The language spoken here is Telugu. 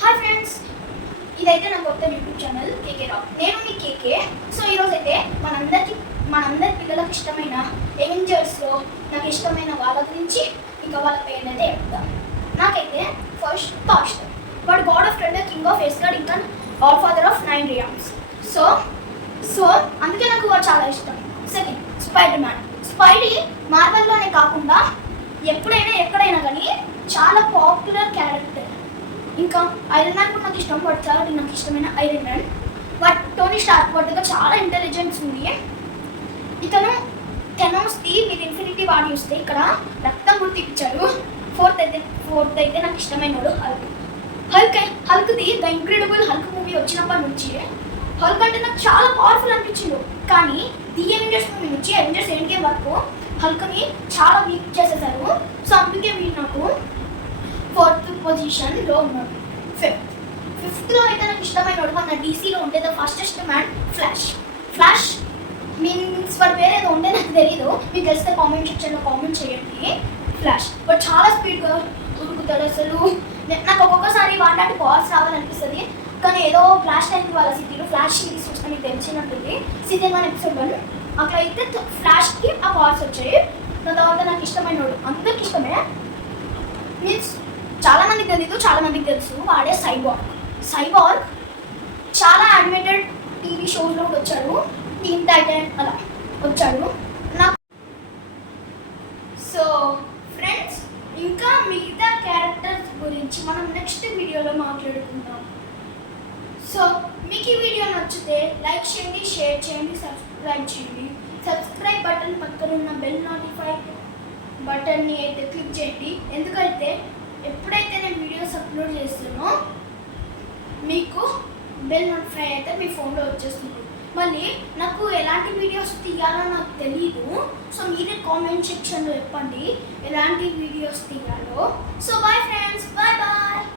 హాయ్ ఫ్రెండ్స్, ఇదైతే నా కొత్త యూట్యూబ్ ఛానల్ కేకే రావు. నేను మీ కేకే. సో ఈరోజు అయితే మనందరి పిల్లలకు ఇష్టమైన ఎవెంజర్స్లో నాకు ఇష్టమైన వాళ్ళ గురించి ఇంకా వాళ్ళ పేర్లు అయితే చెప్తాను. నాకైతే ఫస్ట్ థార్ ఇష్టం. వాడు god of thunder, king of Asgard, ఇంకా all father of 9 realms. So అందుకే నాకు వాడు చాలా ఇష్టం. Second Spider Man. స్పైడీ మార్వెల్లోనే కాకుండా ఎప్పుడైనా ఎక్కడైనా కానీ చాలా పాపులర్ క్యారెక్టర్. ఇంకా ఐరన్ మ్యాన్ కూడా నాకు ఇష్టం. వాడు చాలా నాకు ఇష్టమైన Iron Man. What Tony Stark వాడి దగ్గర చాలా ఇంటెలిజెన్స్ ఉంది. ఇతను థెనోస్ది మీరు ఇన్ఫినిటీ వాడి చూస్తే ఇక్కడ రక్తం కూడా తీపించాడు. ఫోర్త్ అయితే నాకు ఇష్టమైన వాడు హల్క్ది ద ఇంక్రెడిబుల్ హల్క్ మూవీ వచ్చినప్పటి నుంచి హల్క్ అంటే నాకు చాలా పవర్ఫుల్ అనిపించింది. కానీ ది అవెంజర్స్ మూవీ నుంచి అవెంజర్స్ ఎండ్ గేమ్ వరకు హల్క్ని చాలా వీక్ చేసేసారు. సో అందుకే వీడు నాకు 4th పొజిషన్లో ఉన్నాడు. ఫిఫ్త్లో అయితే నాకు ఇష్టమైన వాడు మన డీసీలో ఉంటే the fastest man flash means వాడు వేరేదో ఉంటే నాకు తెలీదు. మీకు తెలిస్తే కామెంట్ సెక్షన్లో కామెంట్ చేయండి. ఫ్లాష్ వాడు చాలా స్పీడ్గా ఉరుకుతాడు. అసలు నాకు ఒక్కొక్కసారి వాటి పవర్స్ రావాలనిపిస్తుంది. కానీ ఏదో ఫ్లాష్ టైంకి వాళ్ళ సిటీలో ఫ్లాష్ సిరీస్ వచ్చిన మీకు తెలిసినట్టుంది. సీజన్ 1 ఎపిసోడ్ 1 అక్కడ అయితే ఫ్లాష్కి ఆ పవర్స్ వచ్చాయి. దాని తర్వాత నాకు ఇష్టమైన వాడు అందరికి ఇష్టమే మీన్స్ చాలా మందికి తెలీదు, చాలా మందికి తెలుసు. వాడే సైబార్గ్ చాలా యానిమేటెడ్ టీవీ షోస్లో కూడా వచ్చాడు. టీమ్ టైటన్ అలా వచ్చాడు నాకు. సో ఫ్రెండ్స్, ఇంకా మిగతా క్యారెక్టర్స్ గురించి మనం నెక్స్ట్ వీడియోలో మాట్లాడుకుందాం. సో మీకు ఈ వీడియో నచ్చితే లైక్ చేయండి, షేర్ చేయండి, సబ్స్క్రైబ్ చేయండి. సబ్స్క్రైబ్ బటన్ పక్కన ఉన్న బెల్ నోటిఫై బటన్ని అయితే క్లిక్ చేయండి. ఎందుకంటే ఎప్పుడైతే నేను వీడియోస్ అప్లోడ్ చేస్తానో మీకు బెల్ నోటిఫై అయితే మీ ఫోన్లో వచ్చేస్తుంది. మళ్ళీ నాకు ఎలాంటి వీడియోస్ తీయాలో నాకు తెలీదు. సో మీరే కామెంట్ సెక్షన్లో చెప్పండి ఎలాంటి వీడియోస్ తీయాలో. So bye friends, bye bye.